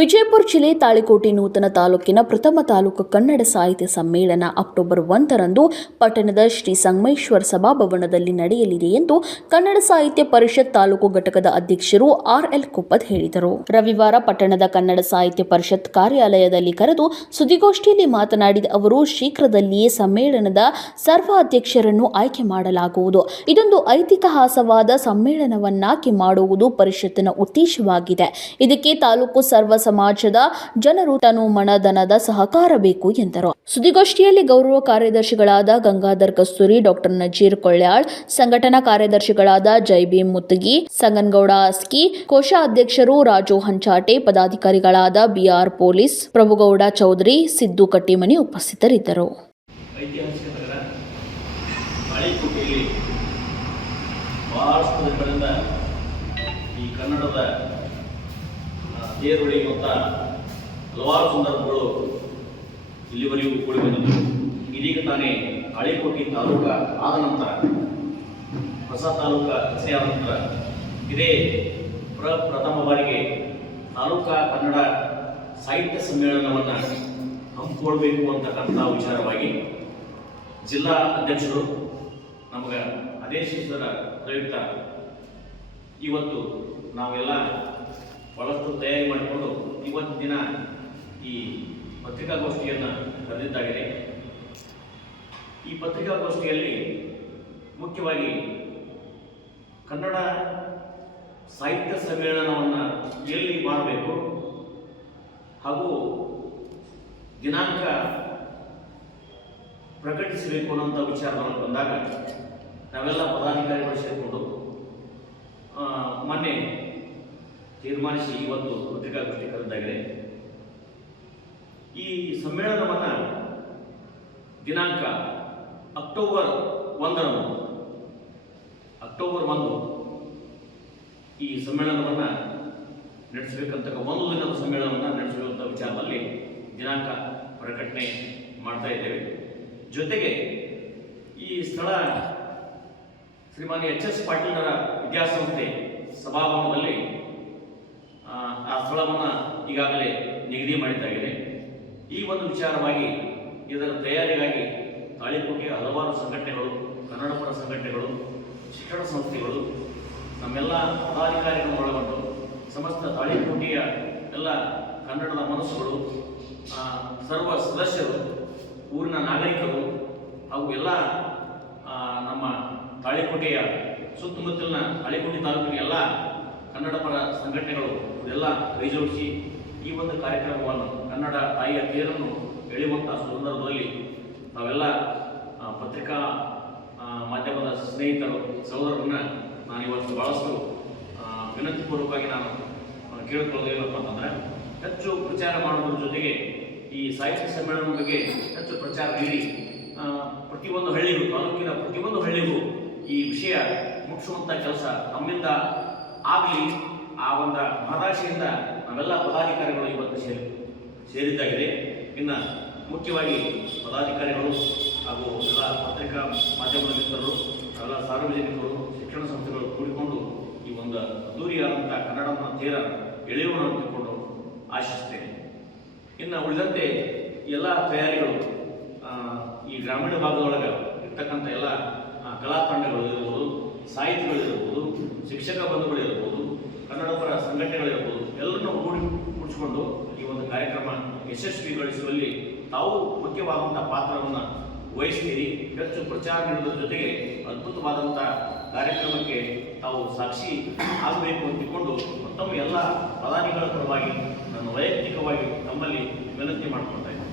ವಿಜಯಪುರ ಜಿಲ್ಲೆ ತಾಳಿಕೋಟೆ ನೂತನ ತಾಲೂಕಿನ ಪ್ರಥಮ ತಾಲೂಕು ಕನ್ನಡ ಸಾಹಿತ್ಯ ಸಮ್ಮೇಳನ ಅಕ್ಟೋಬರ್ 1ರಂದು ಪಟ್ಟಣದ ಶ್ರೀ ಸಂಗಮೇಶ್ವರ ಸಭಾಭವನದಲ್ಲಿ ನಡೆಯಲಿದೆ ಎಂದು ಕನ್ನಡ ಸಾಹಿತ್ಯ ಪರಿಷತ್ ತಾಲೂಕು ಘಟಕದ ಅಧ್ಯಕ್ಷರು ಆರ್ಎಲ್ ಕುಪ್ಪದ್ ಹೇಳಿದರು. ರವಿವಾರ ಪಟ್ಟಣದ ಕನ್ನಡ ಸಾಹಿತ್ಯ ಪರಿಷತ್ ಕಾರ್ಯಾಲಯದಲ್ಲಿ ಕರೆದು ಸುದ್ದಿಗೋಷ್ಠಿಯಲ್ಲಿ ಮಾತನಾಡಿದ ಅವರು, ಶೀಘ್ರದಲ್ಲಿಯೇ ಸಮ್ಮೇಳನದ ಸರ್ವ ಅಧ್ಯಕ್ಷರನ್ನು ಆಯ್ಕೆ ಮಾಡಲಾಗುವುದು. ಇದೊಂದು ಐತಿಹಾಸಿಕವಾದ ಸಮ್ಮೇಳನವನ್ನಾಗಿ ಮಾಡುವುದು ಪರಿಷತ್ತಿನ ಉದ್ದೇಶವಾಗಿದೆ. ಇದಕ್ಕೆ ತಾಲೂಕು ಸರ್ವ ಸಮಾಜದ ಜನರು ತನು ಮನಧನದ ಸಹಕಾರ ಬೇಕು ಎಂದರು. ಸುದ್ದಿಗೋಷ್ಠಿಯಲ್ಲಿ ಗೌರವ ಕಾರ್ಯದರ್ಶಿಗಳಾದ ಗಂಗಾಧರ್ ಕಸ್ತೂರಿ, ಡಾಕ್ಟರ್ ನಜೀರ್ ಕೊಳ್ಳ್ಯಾಳ್, ಸಂಘಟನಾ ಕಾರ್ಯದರ್ಶಿಗಳಾದ ಜೈಬೀಮ್ ಮುತ್ತಗಿ, ಸಂಗನಗೌಡ ಅಸ್ಕಿ, ಕೋಶಾಧ್ಯಕ್ಷರು ರಾಜು ಹಂಚಾಟೆ, ಪದಾಧಿಕಾರಿಗಳಾದ ಬಿಆರ್ ಪೊಲೀಸ್, ಪ್ರಭುಗೌಡ ಚೌಧರಿ, ಸಿದ್ದು ಕಟ್ಟಿಮನಿ ಉಪಸ್ಥಿತರಿದ್ದರು. ತೇರುಳಿಯುವಂಥ ಹಲವಾರು ಸಂದರ್ಭಗಳು ಇಲ್ಲಿವರೆಗೂ ಕೂಡಿ ಬಂದಿದ್ದು, ಇದೀಗ ತಾನೇ ತಾಳಿಕೋಟೆ ತಾಲೂಕು ಆದ ನಂತರ, ಹೊಸ ತಾಲೂಕು ರಚನೆಯಾದ ನಂತರ ಇದೇ ಪ್ರಥಮ ಬಾರಿಗೆ ತಾಲೂಕಾ ಕನ್ನಡ ಸಾಹಿತ್ಯ ಸಮ್ಮೇಳನವನ್ನು ಹಮ್ಮಿಕೊಳ್ಬೇಕು ಅಂತಕ್ಕಂಥ ವಿಚಾರವಾಗಿ ಜಿಲ್ಲಾ ಅಧ್ಯಕ್ಷರು ನಮಗೆ ಆದೇಶಿಸಿದ ಪ್ರಯುಕ್ತ ಇವತ್ತು ನಾವೆಲ್ಲ ಬಹಳಷ್ಟು ತಯಾರಿ ಮಾಡಿಕೊಂಡು ಇವತ್ತು ದಿನ ಈ ಪತ್ರಿಕಾಗೋಷ್ಠಿಯನ್ನು ಕರೆದಿದ್ದಾಗಿದೆ. ಈ ಪತ್ರಿಕಾಗೋಷ್ಠಿಯಲ್ಲಿ ಮುಖ್ಯವಾಗಿ ಕನ್ನಡ ಸಾಹಿತ್ಯ ಸಮ್ಮೇಳನವನ್ನು ಎಲ್ಲಿ ಮಾಡಬೇಕು ಹಾಗೂ ದಿನಾಂಕ ಪ್ರಕಟಿಸಬೇಕು ಅನ್ನೋಂಥ ವಿಚಾರವನ್ನು ಬಂದಾಗ ನಾವೆಲ್ಲ ಪದಾಧಿಕಾರಿಗಳು ಸೇರಿಕೊಂಡು ಮೊನ್ನೆ ತೀರ್ಮಾನಿಸಿ ಇವತ್ತು ಪತ್ರಿಕಾಗೋಷ್ಠಿ ಕರೆದಾಗಿದೆ. ಈ ಸಮ್ಮೇಳನವನ್ನು ದಿನಾಂಕ ಅಕ್ಟೋಬರ್ 1 ಈ ಸಮ್ಮೇಳನವನ್ನು ನಡೆಸಬೇಕಂತ, ಒಂದು ದಿನದ ಸಮ್ಮೇಳನವನ್ನು ನಡೆಸಬೇಕಂತ ವಿಚಾರದಲ್ಲಿ ದಿನಾಂಕ ಪ್ರಕಟಣೆ ಮಾಡ್ತಾ ಇದ್ದೇವೆ. ಜೊತೆಗೆ ಈ ಸ್ಥಳ ಶ್ರೀಮಾನ್ಯ ಎಚ್.ಎಸ್. ಪಾಟೀಲರ ವಿದ್ಯಾಸಂಸ್ಥೆ ಸಭಾಭವನದಲ್ಲಿ ಆ ಸ್ಥಳವನ್ನು ಈಗಾಗಲೇ ನಿಗದಿ ಮಾಡಿದ್ದಾಗಿದೆ. ಈ ಒಂದು ವಿಚಾರವಾಗಿ ಇದರ ತಯಾರಿಗಾಗಿ ತಾಳಿಕೋಟೆಯ ಹಲವಾರು ಸಂಘಟನೆಗಳು, ಕನ್ನಡಪರ ಸಂಘಟನೆಗಳು, ಶಿಕ್ಷಣ ಸಂಸ್ಥೆಗಳು, ನಮ್ಮೆಲ್ಲ ಪದಾಧಿಕಾರಿಗಳು ಒಳಗೊಂಡು ಸಮಸ್ತ ತಾಳಿಕೋಟೆಯ ಎಲ್ಲ ಕನ್ನಡದ ಮನಸ್ಸುಗಳು, ಸರ್ವ ಸದಸ್ಯರು, ಊರಿನ ನಾಗರಿಕರು ಹಾಗೂ ಎಲ್ಲ ನಮ್ಮ ತಾಳಿಕೋಟೆಯ ಸುತ್ತಮುತ್ತಲಿನ ತಾಳಿಕೋಟೆ ತಾಲೂಕಿನ ಎಲ್ಲ ಕನ್ನಡಪರ ಸಂಘಟನೆಗಳು ಇದೆಲ್ಲ ಕೈಜೋಡಿಸಿ ಈ ಒಂದು ಕಾರ್ಯಕ್ರಮವನ್ನು, ಕನ್ನಡ ತಾಯಿಯ ತೇರನ್ನು ಎಳೆಯುವಂಥ ಸಂದರ್ಭದಲ್ಲಿ ನಾವೆಲ್ಲ ಪತ್ರಿಕಾ ಮಾಧ್ಯಮದ ಸ್ನೇಹಿತರು, ಸಹೋದರರನ್ನ ನಾನು ಇವತ್ತು ಭಾಳಷ್ಟು ವಿನಂತಿಪೂರ್ವಕವಾಗಿ ನಾನು ಕೇಳಿಕೊಳ್ಳೋದೇನಪ್ಪ ಅಂತಂದರೆ, ಹೆಚ್ಚು ಪ್ರಚಾರ ಮಾಡೋದ್ರ ಜೊತೆಗೆ ಈ ಸಾಹಿತ್ಯ ಸಮ್ಮೇಳನದ ಬಗ್ಗೆ ಹೆಚ್ಚು ಪ್ರಚಾರ ನೀಡಿ ಪ್ರತಿಯೊಂದು ಹಳ್ಳಿಗೂ, ತಾಲೂಕಿನ ಪ್ರತಿಯೊಂದು ಹಳ್ಳಿಗೂ ಈ ವಿಷಯ ಮುಗಿಸುವಂಥ ಕೆಲಸ ನಮ್ಮಿಂದ ಆಗಲಿ. ಆ ಒಂದು ಮಹದಾಶೆಯಿಂದ ನಾವೆಲ್ಲ ಪದಾಧಿಕಾರಿಗಳು ಇವತ್ತು ಸೇರಿದ್ದಾಗಿದೆ. ಇನ್ನು ಮುಖ್ಯವಾಗಿ ಪದಾಧಿಕಾರಿಗಳು ಹಾಗೂ ಎಲ್ಲ ಪತ್ರಿಕಾ ಮಾಧ್ಯಮದ ಮಿತ್ರರು, ಎಲ್ಲ ಸಾರ್ವಜನಿಕರು, ಶಿಕ್ಷಣ ಸಂಸ್ಥೆಗಳು ಕೂಡಿಕೊಂಡು ಈ ಒಂದು ಅದ್ದೂರಿಯಾದಂಥ ಕನ್ನಡನ ತೇರ ಎಳೆಯೋಣ ಅಂತಿಕೊಂಡು ಆಶಿಸ್ತೇನೆ. ಇನ್ನು ಉಳಿದಂತೆ ಎಲ್ಲ ತಯಾರಿಗಳು ಈ ಗ್ರಾಮೀಣ ಭಾಗದೊಳಗೆ ಇರ್ತಕ್ಕಂಥ ಎಲ್ಲ ಕಲಾ ತಂಡಗಳು ಇರ್ಬೋದು, ಸಾಹಿತಿಗಳಿರ್ಬೋದು, ಶಿಕ್ಷಕ ಬಂಧುಗಳಿರ್ಬೋದು, ಕನ್ನಡಪರ ಸಂಘಟನೆಗಳಿರ್ಬೋದು, ಎಲ್ಲರನ್ನೂ ಕೂಡಿಸಿಕೊಂಡು ಈ ಒಂದು ಕಾರ್ಯಕ್ರಮ ಯಶಸ್ವಿಗೊಳಿಸುವಲ್ಲಿ ತಾವು ಮುಖ್ಯವಾದಂಥ ಪಾತ್ರವನ್ನು ವಹಿಸ್ತೀರಿ. ಹೆಚ್ಚು ಪ್ರಚಾರ ನೀಡುವುದರ ಜೊತೆಗೆ ಅದ್ಭುತವಾದಂಥ ಕಾರ್ಯಕ್ರಮಕ್ಕೆ ತಾವು ಸಾಕ್ಷಿ ಆಗಬೇಕು ಅಂತಿಕೊಂಡು ಮತ್ತೊಮ್ಮೆ ಎಲ್ಲ ಪದಾಧಿಕಾರಿಗಳ ಪರವಾಗಿ ನಾನು ವೈಯಕ್ತಿಕವಾಗಿ ತಮ್ಮಲ್ಲಿ ವಿನಂತಿ ಮಾಡಿಕೊಳ್ತಾ ಇದ್ದೀನಿ.